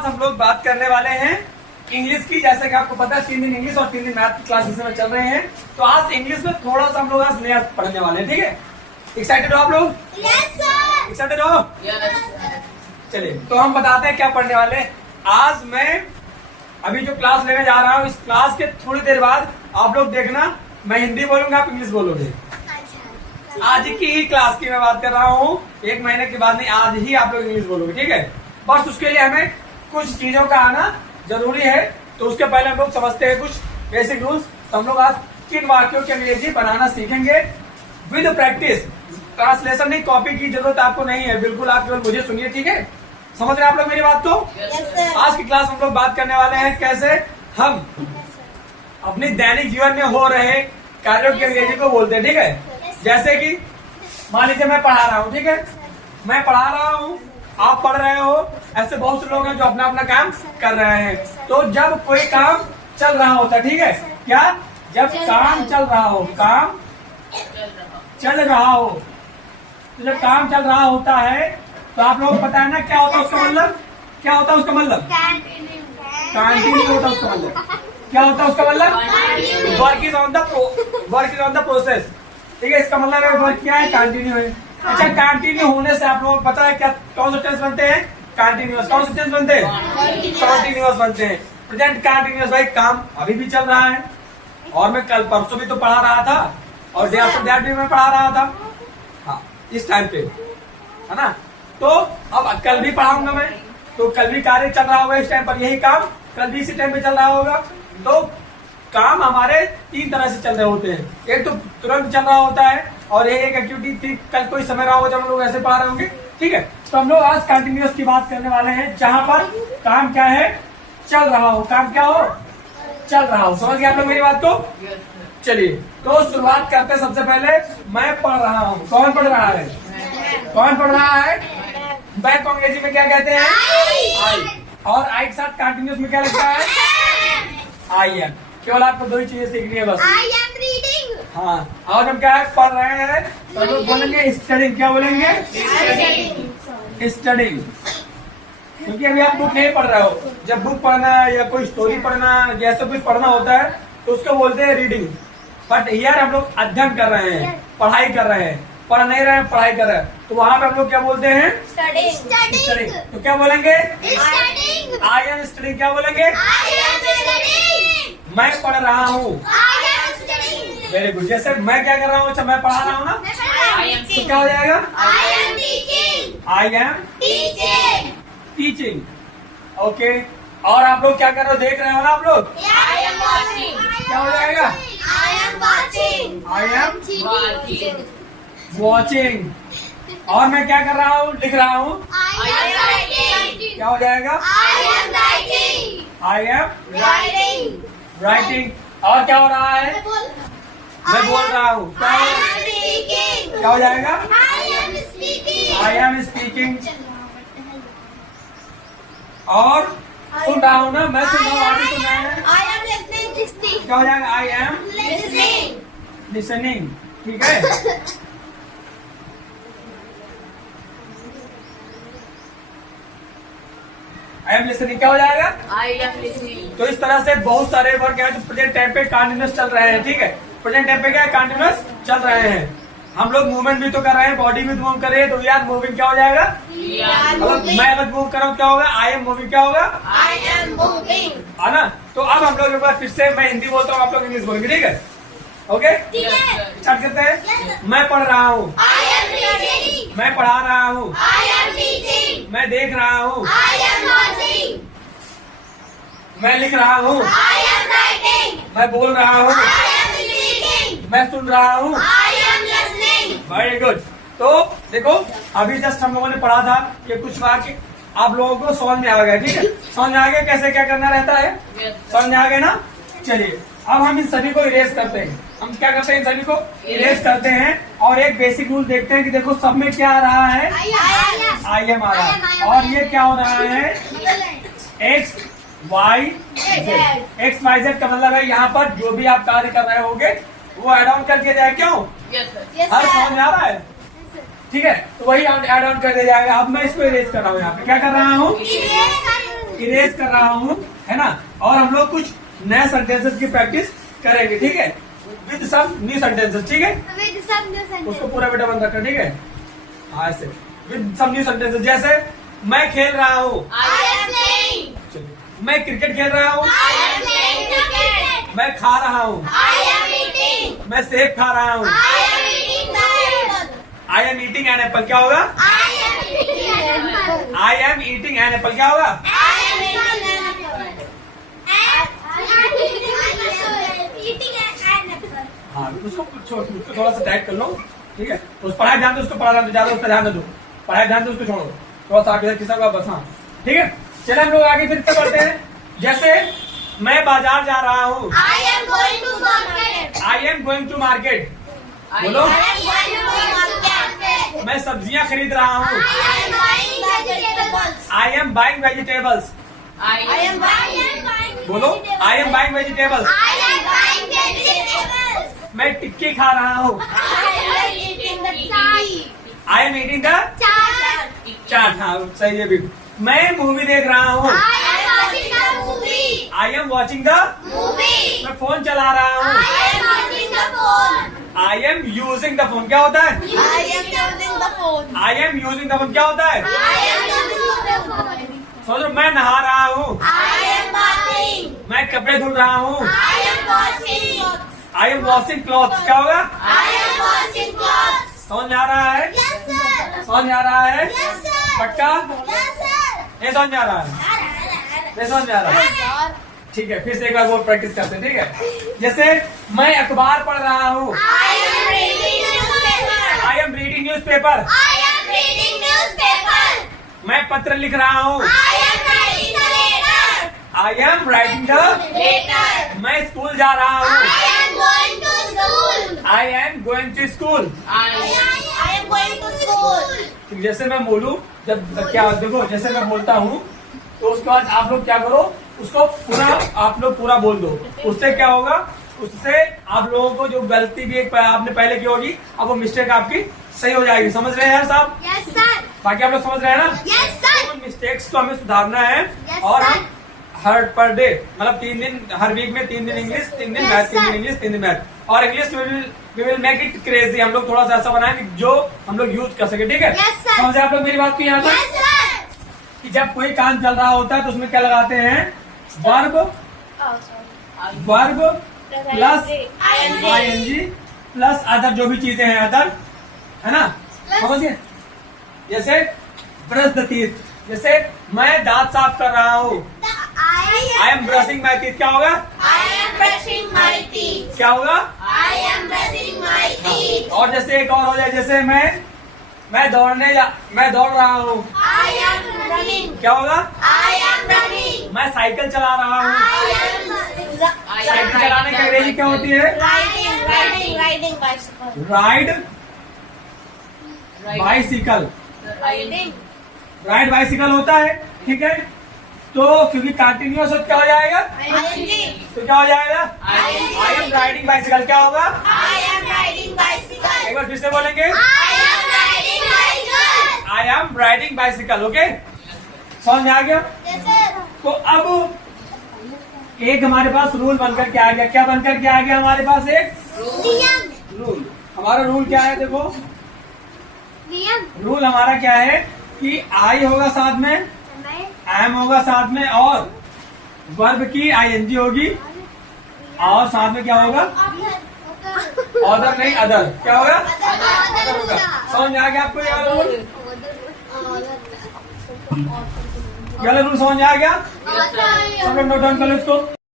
आज हम लोग बात करने वाले हैं इंग्लिश की। जैसे कि आपको पता है 3 दिन इंग्लिश और 3 दिन मैथ की क्लासेस में चल रहे हैं, तो आज इंग्लिश में थोड़ा सा हम लोग आज नया पढ़ने वाले हैं। ठीक है, एक्साइटेड हो आप लोग? Yes sir. एक्साइटेड हो? चलिए, तो हम बताते हैं क्या पढ़ने वाले हैं। आज मैं अभी जो क्लास लेने जा रहा हूँ, इस क्लास के थोड़ी देर बाद आप लोग देखना, मैं हिंदी बोलूंगा, आप इंग्लिश बोलोगे। आज की ही क्लास की मैं बात कर रहा हूँ, 1 महीने के बाद नहीं, आज ही आप लोग इंग्लिश बोलोगे। ठीक है, बस उसके लिए हमें कुछ चीजों का आना जरूरी है। तो उसके पहले हम लोग समझते हैं कुछ बेसिक रूल्स। तो हम लोग आज किन वाक्यों की अंग्रेजी बनाना सीखेंगे विद प्रैक्टिस। ट्रांसलेशन नहीं, कॉपी की जरूरत आपको नहीं है, बिल्कुल आप केवल मुझे सुनिए। ठीक है, समझ रहे हैं आप लोग मेरी बात को? आज की क्लास हम लोग बात करने वाले हैं कैसे हम अपने दैनिक जीवन में हो रहे कार्यों की अंग्रेजी को बोलते हैं। ठीक है, जैसे कि मान लीजिए मैं पढ़ा रहा हूँ। ठीक है, मैं पढ़ा रहा हूँ, आप पढ़ रहे हो, ऐसे बहुत से लोग हैं जो अपना अपना काम कर रहे हैं। तो जब कोई काम चल रहा होता है, ठीक है, क्या जब काम चल रहा हो, काम चल रहा हो, तो जब काम चल रहा होता है तो आप लोगों को पता है ना क्या होता है उसका मतलब? क्या होता है उसका मतलब? कंटिन्यू होता है उसका मतलब। क्या होता है उसका मतलब? Work is on the process. ठीक है, इसका मतलब है वर्क क्या है? कंटिन्यू है। अच्छा, कंटिन्यू होने से आप लोगों को पता है क्या कौन से टेंस बनते हैं? कंटिन्यूअस। कौन से टेंस बनते हैं? कंटिन्यूअस बनते हैं। प्रेजेंट कंटिन्यूअस, भाई काम अभी भी चल रहा है, और मैं कल परसों भी तो पढ़ा रहा था, और डे आफ्टर दैट भी मैं पढ़ा रहा था। हाँ, इस टाइम पे है ना। तो अब कल भी पढ़ाऊंगा मैं, तो कल भी कार्य चल रहा होगा इस टाइम पर, यही काम कल भी इसी टाइम पे चल रहा होगा। तो काम हमारे 3 तरह से चल रहे होते हैं। एक तो तुरंत चल रहा होता है, और एक एक्टिविटी थी कल कोई समय रहा होगा जब हम लोग ऐसे पढ़ा रहे होंगे। ठीक है, तो हम लोग आज कंटिन्यूअस की बात करने वाले हैं, जहां पर काम क्या है? चल रहा हो। काम क्या हो? चल रहा हो। समझ गए आप लोग मेरी बात को? चलिए, तो शुरुआत करते हैं। सबसे पहले मैं पढ़ रहा हूँ। कौन पढ़ रहा है? कौन पढ़ रहा है? बैक को अंग्रेजी में क्या कहते हैं? आई। और आई के साथ कंटिन्यूअस में क्या लिखा है? I am. केवल आपको 2 ही चीजें सीखनी है बस। I am reading. हाँ, और हम क्या है? पढ़ रहे हैं, तो लोग बोलेंगे स्टडिंग। क्या बोलेंगे? स्टडिंग। क्योंकि अभी आप बुक नहीं पढ़ रहे हो। जब बुक पढ़ना या कोई स्टोरी पढ़ना या सब कुछ पढ़ना होता है तो उसको बोलते हैं रीडिंग। बट यार हम लोग अध्ययन कर रहे हैं, पढ़ाई कर रहे हैं, पढ़ नहीं रहे हैं, पढ़ाई कर रहे हैं, तो वहां पे हम लोग क्या बोलते हैं? स्टडिंग। तो क्या बोलेंगे? I am studying. क्या बोलेंगे? मैं पढ़ रहा हूँ। Very good. जैसे मैं क्या कर रहा हूँ? अच्छा, मैं पढ़ा रहा हूँ ना, तो क्या हो जाएगा? I am teaching. ओके, और आप लोग क्या कर रहे हो? देख रहे हो ना आप लोग? क्या हो जाएगा? I am watching. और मैं क्या कर रहा हूँ? लिख रहा हूँ। क्या हो जाएगा? आई एम राइटिंग। और क्या हो रहा है? मैं बोल रहा हूँ। क्या हो जाएगा? I am speaking. और सुन रहा हूँ ना, मैं सुन रहा हूँ, आप भी सुन रहे हैं। क्या हो जाएगा? I am listening. ठीक है, आई एम लिसनिंग। क्या हो जाएगा? तो इस तरह से बहुत सारे वर्क हैं जो प्रेजेंट टाइम पे कंटिन्यूअस चल रहे हैं। ठीक है, प्रेजेंट टाइम पे क्या है? कंटिन्यूअस चल रहे हैं। हम लोग मूवमेंट भी तो कर रहे हैं, बॉडी भी मूव कर रहे हैं, तो यार मूविंग क्या हो जाएगा? मैं अगर मूव कर रहा हूँ क्या होगा? I am moving. क्या होगा? है ना। तो अब हम लोग एक बार फिर से, मैं हिंदी बोलता हूँ, आप लोग इंग्लिश बोलेंगे। ठीक है, ओके, स्टार्ट करते हैं। मैं पढ़ रहा हूँ। मैं पढ़ा रहा हूँ। मैं देख रहा हूँ। मैं लिख रहा हूँ। मैं बोल रहा हूँ। मैं सुन रहा हूँ। Very good. तो देखो, अभी जस्ट हम लोगों ने पढ़ा था कि कुछ वाक्य आप लोगों को समझ में आ गया। ठीक है, समझ में आ गया कैसे क्या करना रहता है? समझ में आ गया ना। चलिए, अब हम इन सभी को इरेज करते हैं। हम क्या करते हैं? इन सभी को इरेज करते हैं, और एक बेसिक रूल देखते हैं कि देखो सब में क्या आ रहा है? आई एम आ रहा है। और ये क्या हो रहा है? X Y Z. X Y Z का मतलब है यहाँ पर जो भी आप कार्य कर रहे होंगे वो एड ऑन करके जाए। क्यों? हर समझ में आ रहा है? ठीक है, तो वही एड ऑन कर दिया जाएगा। अब मैं इसको इरेज कर रहा हूँ। यहाँ पे क्या कर रहा हूँ? इरेज कर रहा हूँ, है ना। और हम लोग कुछ नए सेंटेंसेस की प्रैक्टिस करेंगे, ठीक है, विद सम न्यू सेंटेंसेस, ठीक है। With some new sentence. उसको पूरा बेटा बंद रखना, ठीक है। हाँ ऐसे विद सम न्यू सेंटेंसेस, जैसे मैं खेल रहा हूँ, I am playing. चलिए, मैं क्रिकेट खेल रहा हूँ, I am playing cricket. मैं खा रहा हूँ, I am eating. मैं सेब खा रहा हूँ, I am eating the apple. I am eating an apple, क्या होगा? I am eating an apple. I am eating an apple, क्या होगा? I am eating an apple. Eating an apple. हाँ उसको थोड़ा सा टाइट कर लो, ठीक है। उस पढ़ाई ध्यान दो, उसको पढ़ा ध्यान दो, ज्यादा उसका ध्यान दो, पढ़ाई ध्यान दो, उसको छोड़ो, थोड़ा सा आगे किसा का बस। हाँ ठीक है, चलिए हम लोग आगे फिर से बढ़ते हैं। जैसे मैं बाजार जा रहा हूँ, I am going to market. I am going to market, बोलो। I am going to market. मैं सब्जियां खरीद रहा हूँ, I am buying vegetables. I am buying vegetables, I am buying. बोलो। I am buying vegetables, I am buying vegetables. मैं टिक्की खा रहा हूँ, I am eating the tea. I am eating the Chaat. चाट, हाँ सही है भी। मैं मूवी देख रहा हूँ, I am watching the movie. I am watching the, Movie. मैं फोन चला रहा हूँ, I am using the phone. I am using the phone, क्या होता है? I am using the phone. I am using the phone, क्या होता है? I am using the phone. सोचो, मैं नहा रहा हूँ, I am bathing. मैं कपड़े धुल रहा हूँ, I am washing. I am washing clothes, क्या होगा? I am washing clothes. समझ आ रहा है? Yes, sir. समझ आ रहा है? Yes, sir. पक्का? Yes, sir. नहीं समझ आ रहा है? नहीं समझ आ रहा है? ठीक है, फिर से एक बार वो प्रैक्टिस करते हैं, ठीक है। जैसे मैं अखबार पढ़ रहा हूँ, I am reading newspaper. I am reading news paper, I am reading newspaper. मैं पत्र लिख रहा हूँ, I am writing the letter. I am writing the, Letter. मैं स्कूल जा रहा हूँ, I am going to school. I am going to school. I am going to school. जैसे मैं बोलूँ, जब क्या देखो, जैसे मैं बोलता हूँ तो उसके बाद आप लोग क्या करो, उसको पूरा आप लोग पूरा बोल दो। उससे क्या होगा, उससे आप लोगों को जो गलती भी एक आपने पहले की होगी, अब वो मिस्टेक आपकी सही हो जाएगी। समझ रहे हैं यार साहब? Yes, sir. बाकी आप लोग समझ रहे हैं ना? Yes, sir. उन मिस्टेक्स को हमें सुधारना है। Yes, और sir. हम हर पर डे मतलब 3 दिन, हर वीक में 3 दिन इंग्लिश, 3 दिन Yes, मैथ, 3 दिन sir. इंग्लिश, 3 दिन मैथ। और English we will make it crazy, हम लोग थोड़ा सा ऐसा बनाएं कि जो हम लोग यूज कर सके, ठीक है? Yes, sir. समझे आप लोग मेरी बात को यहाँ तक? Yes, sir. कि जब कोई काम चल रहा होता है तो उसमें क्या लगाते हैं, verb, verb plus ING plus other, जो भी चीजें हैं अदर, है ना? Plus. समझिए, जैसे ब्रश द टीथ, जैसे मैं दांत साफ कर रहा हूँ, I am brushing my teeth, क्या होगा? I am brushing my teeth. क्या होगा? I am brushing my teeth. और जैसे एक और हो जाए, जैसे मैं दौड़ रहा हूँ, I am running. क्या होगा? I am running. मैं साइकिल चला रहा हूँ, I am साइकिल चलाने की अंग्रेजी क्या होती है? riding bicycle. Ride bicycle, ride bicycle होता है, ठीक है। तो क्योंकि कंटिन्यूअस क्या हो जाएगा, तो क्या हो जाएगा? आई एम राइडिंग बाइसिकल, क्या होगा? I am riding bicycle. एक बार फिर से बोलेंगे, I am riding bicycle. I am riding bicycle, okay. समझ में आ गया? Yes, sir. तो अब एक हमारे पास रूल बनकर के आ गया, क्या बनकर के आ गया हमारे पास? एक नियम. रूल। हमारा रूल क्या है, देखो नियम. रूल हमारा क्या है कि आई होगा साथ में, एम होगा साथ में, और वर्ब की आईएनजी होगी, और साथ में क्या होगा? अदर नहीं, अदर, क्या होगा? अदर होगा। समझ में आ गया आपको ये वाला रूल? ये वाला रूल समझ में आ गया? सब लोग नोट डाउन कर लो इसको।